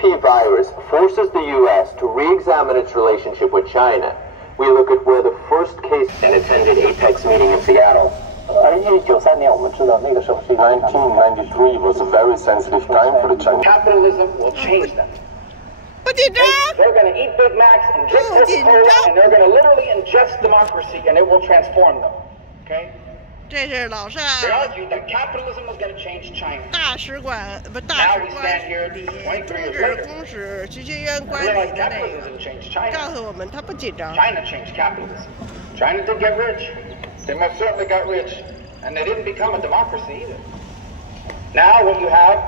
CP virus forces the U.S. to re-examine its relationship with China. We look at where the first case and attended APEC meeting in Seattle. 1993年我们知道那个时候是1993 was a very sensitive time for the Chinese. Capitalism will change them. 不紧张。 They're going to eat Big Macs and drink Coca-Cola, and they're going to literally ingest democracy, and it will transform them. Okay? 这是老上 They argued that capitalism was going to change China. 大使馆不大使馆里中日公使学习员管理的那个，告诉我们他不紧张。 China changed capitalism. China did get rich. They most certainly got rich, and they didn't become a democracy either. Now what you have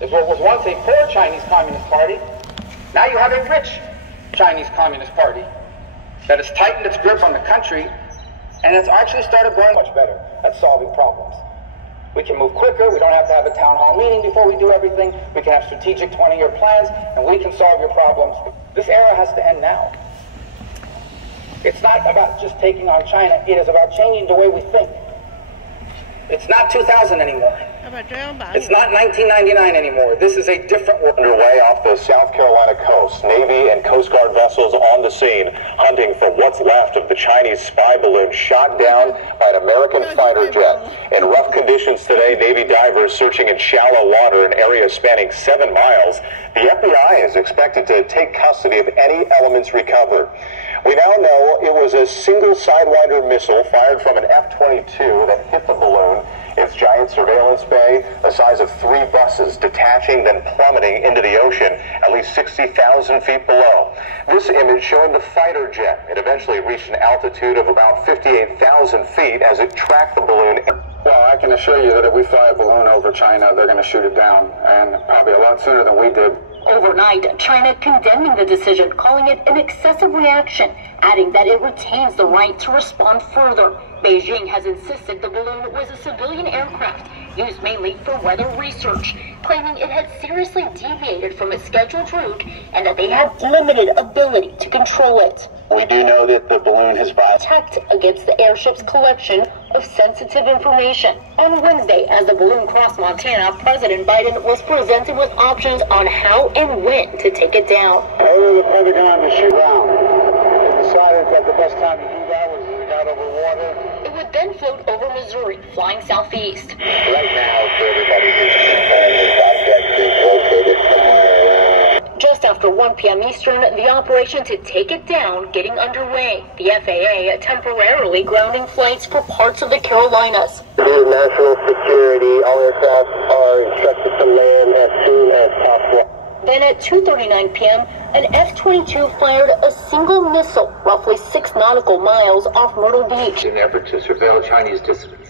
is what was once a poor Chinese Communist Party. Now you have a rich Chinese Communist Party that has tightened its grip on the country, and it's actually started going much better at solving problems. We can move quicker. We don't have to have a town hall meeting before we do everything. We can have strategic 20-year plans, and we can solve your problems. This era has to end now. It's not about just taking on China. It is about changing the way we think. It's not 2000 anymore. It's not 1999 anymore. This is a different world. Underway off the South Carolina coast. Navy and Coast Guard vessels on the scene, hunting for what's left of the Chinese spy balloon shot down by an American fighter jet. In rough conditions today, Navy divers searching in shallow water, an area spanning 7 miles. The FBI is expected to take custody of any elements recovered. We now know it was a single Sidewinder missile fired from an F-22 that hit the balloon. Its giant surveillance bay, the size of 3 buses, detaching, then plummeting into the ocean, at least 60,000 feet below. This image showing the fighter jet. It eventually reached an altitude of about 58,000 feet as it tracked the balloon. Well, I can assure you that if we fly a balloon over China, they're going to shoot it down, and probably a lot sooner than we did. Overnight, China condemning the decision, calling it an excessive reaction, adding that it retains the right to respond further. Beijing has insisted the balloon was a civilian aircraft used mainly for weather research, claiming it had seriously deviated from its scheduled route and that they had limited ability to control it. We do know that the balloon has attacked against the airship's collection of sensitive information. On Wednesday, as the balloon crossed Montana, President Biden was presented with options on how and when to take it down. Ordered the Pentagon to shoot down. They decided that the best time to do that was when it got over water. It would then float over Missouri, flying southeast. Right now, for everybody who's confirmed the project is located somewhere. Just after 1 p.m. Eastern, the operation to take it down getting underway. The FAA temporarily grounding flights for parts of the Carolinas. Due to national security, all aircraft are instructed to land as soon as possible. Then at 2:39 p.m., an F-22 fired a single missile roughly 6 nautical miles off Myrtle Beach. In an effort to surveil Chinese dissidents.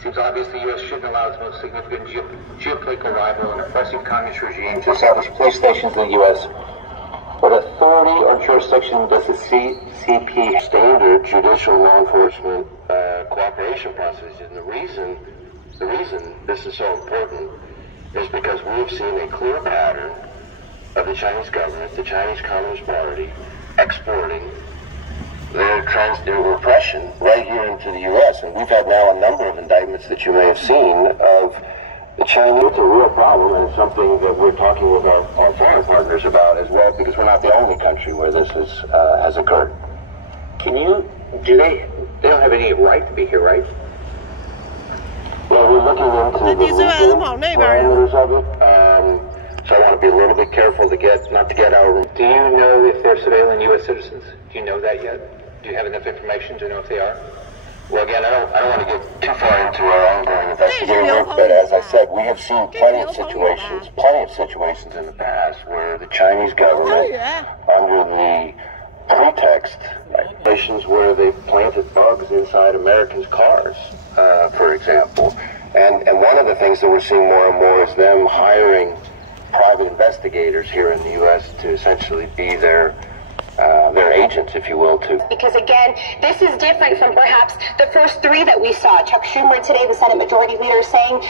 Seems obvious the U.S. shouldn't allow its most significant geopolitical rival, an oppressive communist regime, to establish police stations in the U.S. What authority or jurisdiction does the CP Standard judicial law enforcement cooperation process, and the reason this is so important is because we have seen a clear pattern of the Chinese government, the Chinese Communist Party, exporting their repression right here into the U.S. And we've had now a number of indictments that you may have seen of the Chinese. It's a real problem, and it's something that we're talking with our foreign partners about as well, because we're not the only country where this has occurred. They don't have any right to be here, right? Well, we're looking into the legal parameters of it. So I want to be a little bit careful not to get our... Do you know if they're surveilling U.S. citizens? Do you know that yet? Do you have enough information to know if they are? Well, again, I don't want to get too far into our ongoing investigative work, but as I said, we have seen plenty of situations in the past where the Chinese government, under the pretext, situations where they planted bugs inside Americans' cars, for example. And one of the things that we're seeing more and more is them hiring private investigators here in the U.S. to essentially be their agents, if you will, too. Because again, this is different from perhaps the first 3 that we saw. Chuck Schumer today, the Senate Majority Leader, saying